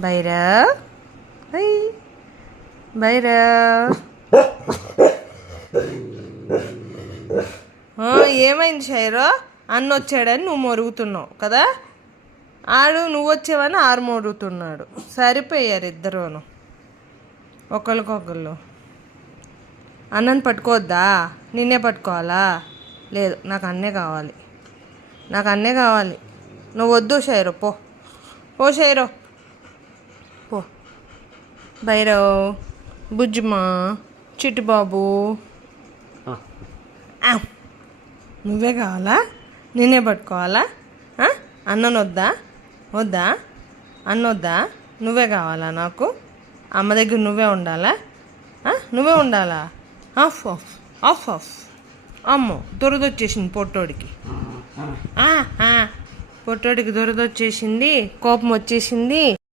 భైరవ్ భైరవ్ ఏమైంది షైరో? అన్న వచ్చాడని నువ్వు మొరుగుతున్నావు కదా, నువ్వు వచ్చావని మొరుగుతున్నాడు. సరిపోయారు ఇద్దరును ఒకరికొకళ్ళు. అన్నని పట్టుకోవద్దా? నిన్నే పట్టుకోవాలా? లేదు, నాకు అన్నే కావాలి, నాకు అన్నే కావాలి. నువ్వు వద్దు షైరో, పో షైరో పో. భైరవ్, బుజ్జుమా, చిట్టుబాబు, నువ్వే కావాలా? నేనే పట్టుకోవాలా? అన్నను వద్దా? అన్నొద్దా? నువ్వే కావాలా నాకు? అమ్మ దగ్గర నువ్వే ఉండాలా? నువ్వే ఉండాలా? Of of of of. అమ్మో, దురదొచ్చేసింది పొట్టోడికి. పొట్టోడికి దురదొచ్చేసింది, కోపం వచ్చేసింది.